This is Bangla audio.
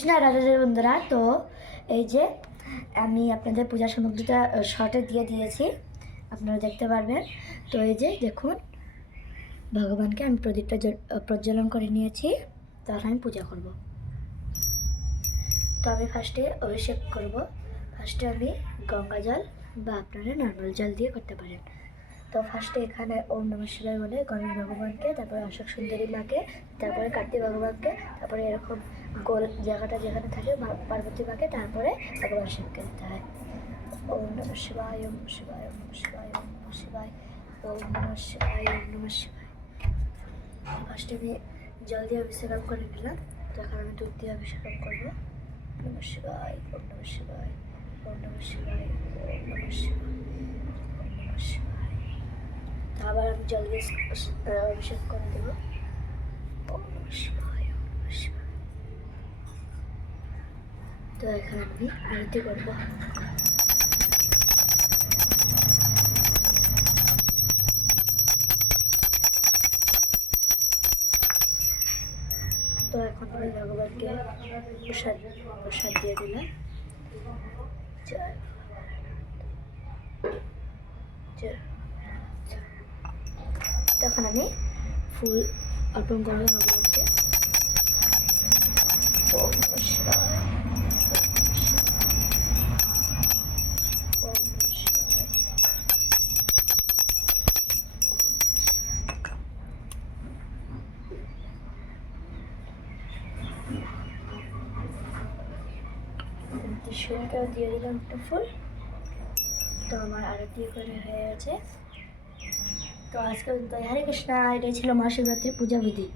কৃষ্ণ রাধে বন্ধুরা। তো এই যে আমি আপনাদের পূজা সামগ্রীটা শর্টে দিয়ে দিয়েছি, আপনারা দেখতে পারবেন। তো এই যে দেখুন, ভগবানকে আমি প্রদীপটা প্রজ্বলন করে নিয়েছি। তাহলে আমি পূজা করব। তো আমি ফার্স্টে অভিষেক করব। ফার্স্টে আমি গঙ্গা জল বা আপনারা নর্মাল জল দিয়ে করতে পারেন। তো ফার্স্টে এখানে ওম নমঃ শিবায় বলে গণেশ ভগবানকে, তারপরে অশোক সুন্দরী মাকে, তারপরে কার্তিক ভগবানকে, তারপরে এরকম গোল জায়গাটা যেখানে থাকে পার্বতী মাকে, তারপরে ভগবান শিবকে দিতে হয়। ওম নমঃ শিবায়, ওম শিবায়, ওম শিবায়, ওম নমঃ শিবায়, ওম নমঃ শিবায়, ওম নমঃ শিবায়। ফার্স্টে আমি জল দিয়ে অভিষেক করে নিলাম। তো এখন আমি দুধ দিয়ে অভিষেক করবো। নমঃ শিবায়, ওম নমঃ শিবায়, ওম নমঃ শিবায়, ওম নমঃ শিবায়, ওম নমঃ শিবায়। আবার আমি জল দিয়ে অভিষেক করে দেবো। ওম নমঃ শিবায়, ওম নমঃ শিবায়। তো এখানে আমি আরতি করবো। তো এখন আমি ভগবানকে প্রসাদ দিয়ে দিলাম। তখন আমি ফুল অর্পণ করবো ভগবানকে। ওম নমঃ শিবায়, ওম নমঃ শিবায়। ত্রিশূলটাও দিয়ে দিলাম একটা ফুল। তো আমার আরতি করে হয়ে গেছে। তো আজকে হরে কৃষ্ণ, এটাই ছিল মহাশিবরাত্রির পূজা বিধি।